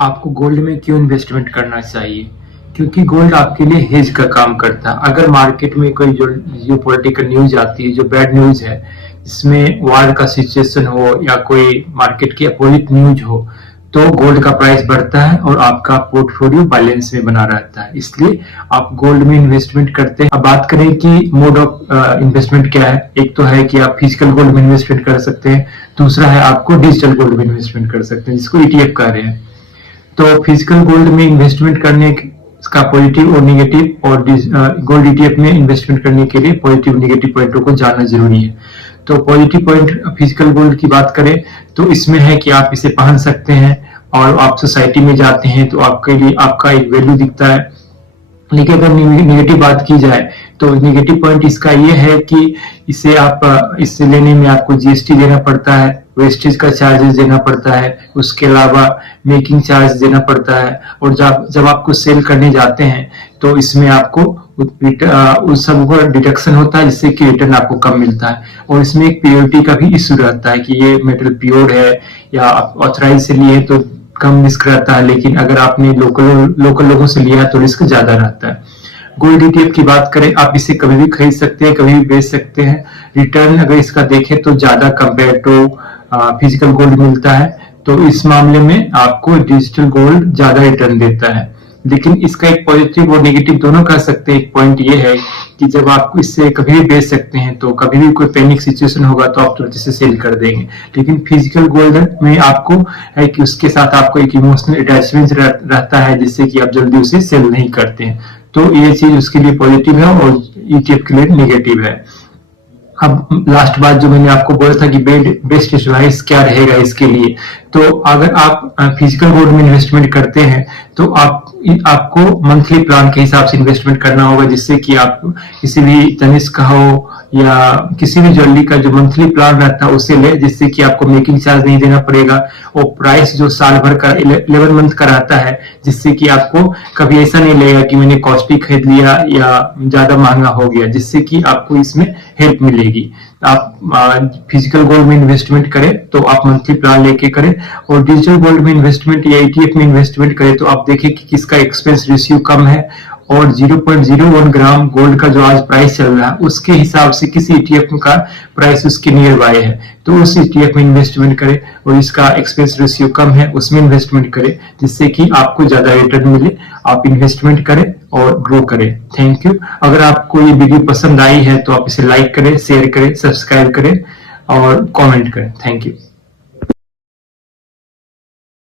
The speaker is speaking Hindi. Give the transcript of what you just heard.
आपको गोल्ड में क्यों इन्वेस्टमेंट करना चाहिए? क्योंकि गोल्ड आपके लिए हेज का काम करता है। अगर मार्केट में कोई जो पॉलिटिकल न्यूज आती है, जो बैड न्यूज है, इसमें वार का सिचुएशन हो या कोई मार्केट की अपोजिट न्यूज हो, तो गोल्ड का प्राइस बढ़ता है और आपका पोर्टफोलियो बैलेंस में बना रहता है। इसलिए आप गोल्ड में इन्वेस्टमेंट करते हैं। अब बात करें कि मोड ऑफ इन्वेस्टमेंट क्या है। एक तो है कि आप फिजिकल गोल्ड में इन्वेस्टमेंट कर सकते हैं, दूसरा है आपको डिजिटल गोल्ड में इन्वेस्टमेंट कर सकते हैं, जिसको ETF कह रहे हैं। तो फिजिकल गोल्ड में इन्वेस्टमेंट करने का पॉजिटिव और निगेटिव, और गोल्ड ETF में इन्वेस्टमेंट करने के लिए पॉजिटिव निगेटिव पॉइंटों को जानना जरूरी है। तो पॉजिटिव पॉइंट फिजिकल गोल्ड की बात करें तो इसमें है कि आप इसे पहन सकते हैं और आप सोसाइटी में जाते हैं तो आपके लिए आपका एक वैल्यू दिखता है। लेकिन अगर निगेटिव बात की जाए तो निगेटिव पॉइंट इसका ये है कि इससे लेने में आपको GST देना पड़ता है, वेस्टेज का चार्जेस देना पड़ता है, उसके अलावा मेकिंग चार्ज देना पड़ता है, और जब आपको सेल करने जाते हैं तो इसमें आपको उस सब को डिडक्शन होता है, जिससे कि रिटर्न आपको कम मिलता है। और इसमें एक प्योरिटी का भी इश्यू रहता है कि ये मेटल प्योर है या ऑथराइज से लिए तो कम रिस्क रहता है, लेकिन अगर आपने लोकल लोगों से लिया है तो रिस्क ज्यादा रहता है। गोल्ड ETF की बात करें, आप इसे कभी भी खरीद सकते हैं, कभी भी बेच सकते हैं। रिटर्न अगर इसका देखें तो ज्यादा कंपेयर टू फिजिकल गोल्ड मिलता है, तो इस मामले में आपको डिजिटल गोल्ड ज्यादा रिटर्न देता है। लेकिन इसका एक पॉजिटिव और नेगेटिव दोनों कह सकते हैं। एक पॉइंट ये है कि जब आप इससे कभी भी बेच सकते हैं तो कभी भी कोई पैनिक सिचुएशन होगा तो आप तुरंत इसे सेल कर देंगे। लेकिन फिजिकल गोल्ड में आपको है कि उसके साथ आपको एक इमोशनल अटैचमेंट रहता है, जिससे कि आप जल्दी उसे सेल नहीं करते हैं। तो ये चीज उसके लिए पॉजिटिव है और ETF के लिए नेगेटिव है। अब लास्ट बात जो मैंने आपको बोला था कि बेस्ट एडवाइस क्या रहेगा इसके लिए, तो अगर आप फिजिकल गोल्ड में इन्वेस्टमेंट करते हैं तो आपको मंथली प्लान के हिसाब से इन्वेस्टमेंट करना होगा, जिससे कि आप किसी भी तनिष्क का हो या किसी भी ज्वेलरी का जो मंथली प्लान रहता है उसे ले, जिससे कि आपको मेकिंग चार्ज नहीं देना पड़ेगा, और प्राइस जो साल भर का 11 मंथ का रहता है, जिससे कि आपको कभी ऐसा नहीं लगेगा कि मैंने कॉस्टली खरीद लिया या ज्यादा महंगा हो गया, जिससे कि आपको इसमें हेल्प मिलेगी। आप फिजिकल गोल्ड में इन्वेस्टमेंट करें तो आप मंथली प्लान लेके करें, और डिजिटल गोल्ड में इन्वेस्टमेंट या ETF में इन्वेस्टमेंट करें तो आप देखें कि किसका एक्सपेंस रेशियो कम है, और 0.01 ग्राम गोल्ड का जो आज प्राइस चल रहा है उसके हिसाब से किसी ETF का प्राइस उसके नियर बाय है, तो उस ETF में इन्वेस्टमेंट करें, और इसका एक्सपेंस रेशियो कम है उसमें इन्वेस्टमेंट करें, जिससे कि आपको ज्यादा रिटर्न मिले। आप इन्वेस्टमेंट करें और ग्रो करें। Thank you. अगर आपको ये वीडियो पसंद आई है तो आप इसे लाइक करें, शेयर करें, सब्सक्राइब करें और कमेंट करें। Thank you.